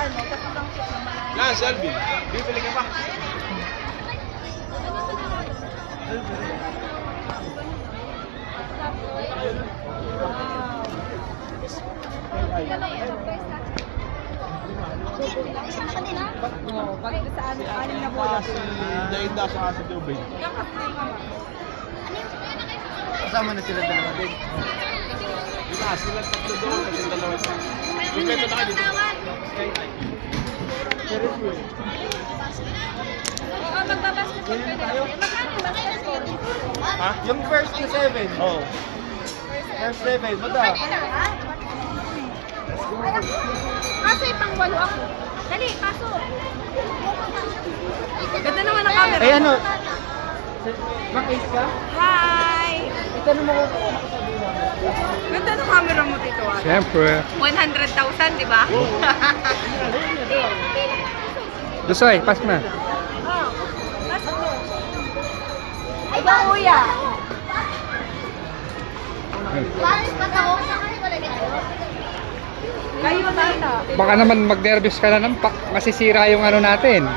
ano, tapos lang siya naman. Yan, si Alvin. Bibili ka pa. Oo, pag sa anim na bola. Dainda sa kasi tubig. Yung kasi mama. Kasama na sila dalawa din. Sila tatlo doon kasi dalawa siya. Kompleto na kayo dito. Oo, magbabasketball kayo. Magkano ba basketball? Ha? Yung first to 7. Oo. First 7, mada. Kaso ipang walo ako. Dali, pasok. Ganda naman ang camera. Ay ano? Mag-ace ka? Hi! Itanong mo ko. Ganda ng camera mo dito ah. Siyempre. 100,000, di ba? Dusoy, pasok na. Oh, pasok mo. Ay, ba kuya? Kayo tata. Baka naman mag-nervous ka na naman, masisira yung ano natin.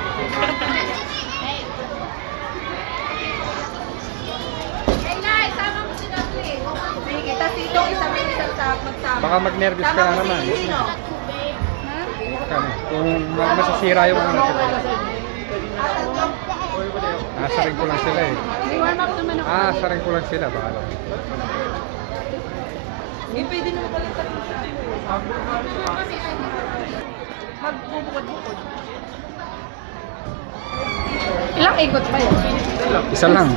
Ay, Nay, sama mo si Natalie. Sige, tas ito, isang sa magsama. Baka mag-nervous ka na naman. Sino? Kano? Kung masisira yung ano natin. Saring ko lang sila eh. May warm up naman ako. Saring ko lang sila. Baka lang. Hindi pwede naman pala sa magbubukod-bukod. Ilang ikot ba yun? Isa lang.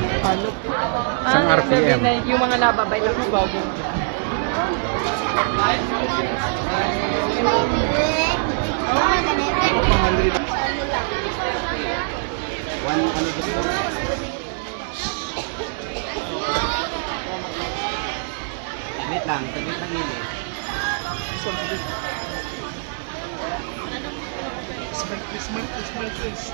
Isang RPM. Yung mga nababay lang mo bago. Wait lang, saglit lang yun eh. Smart, please.